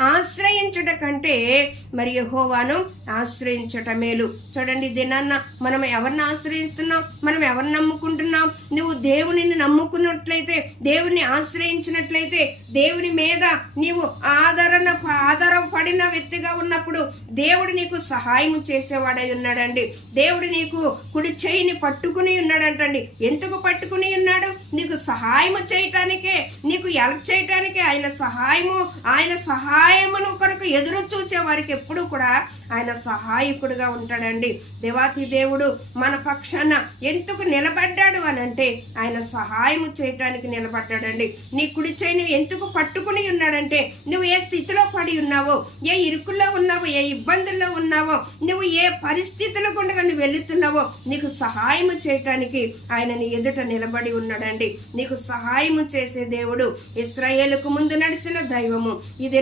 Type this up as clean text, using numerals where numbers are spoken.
ఆశ్రయించుట కంటే మరి యెహోవాను ఆశ్రయించుట మేలు. చూడండి, దినాన్న మనం ఎవరిని ఆశ్రయిస్తున్నాం, మనం ఎవరిని నమ్ముకుంటున్నాం? నువ్వు దేవునిని నమ్ముకున్నట్లయితే, దేవుని ఆశ్రయించినట్లయితే, దేవుని మీద నీవు ఆధారపడిన వ్యక్తిగా ఉన్నప్పుడు దేవుడు నీకు సహాయం చేసేవాడై ఉన్నాడండి. దేవుడు నీకు కుడి చేయిని పట్టుకుని ఉన్నాడంటండి. ఎందుకు పట్టుకుని ఉన్నాడు? నీకు సహాయం చేయటానికే, నీకు హెల్ప్ చేయటానికే. ఆయన సహాయమును కొరకు ఎదురు చూచే వారికి ఎప్పుడు కూడా ఆయన సహాయకుడుగా ఉంటాడండి. దేవాతి దేవుడు మన పక్షాన ఎందుకు నిలబడ్డాడు అని అంటే ఆయన సహాయం చేయటానికి నిలబడ్డాడండి. నీ కుడి చేయిని ఎందుకు పట్టుకుని ఉన్నాడంటే నువ్వు ఏ స్థితిలో పడి ఉన్నావో, ఏ ఇరుకుల్లో ఉన్నావో, ఏ ఇబ్బందుల్లో ఉన్నావో, నువ్వు ఏ పరిస్థితుల గుండా నువ్వు వెళుతున్నావో నీకు సహాయం చేయటానికి ఆయన నీ ఎదుట నిలబడి ఉన్నాడండి. నీకు సహాయం చేసే దేవుడు, ఇశ్రాయేలుకు ముందు నడిచిన దైవము. ఇది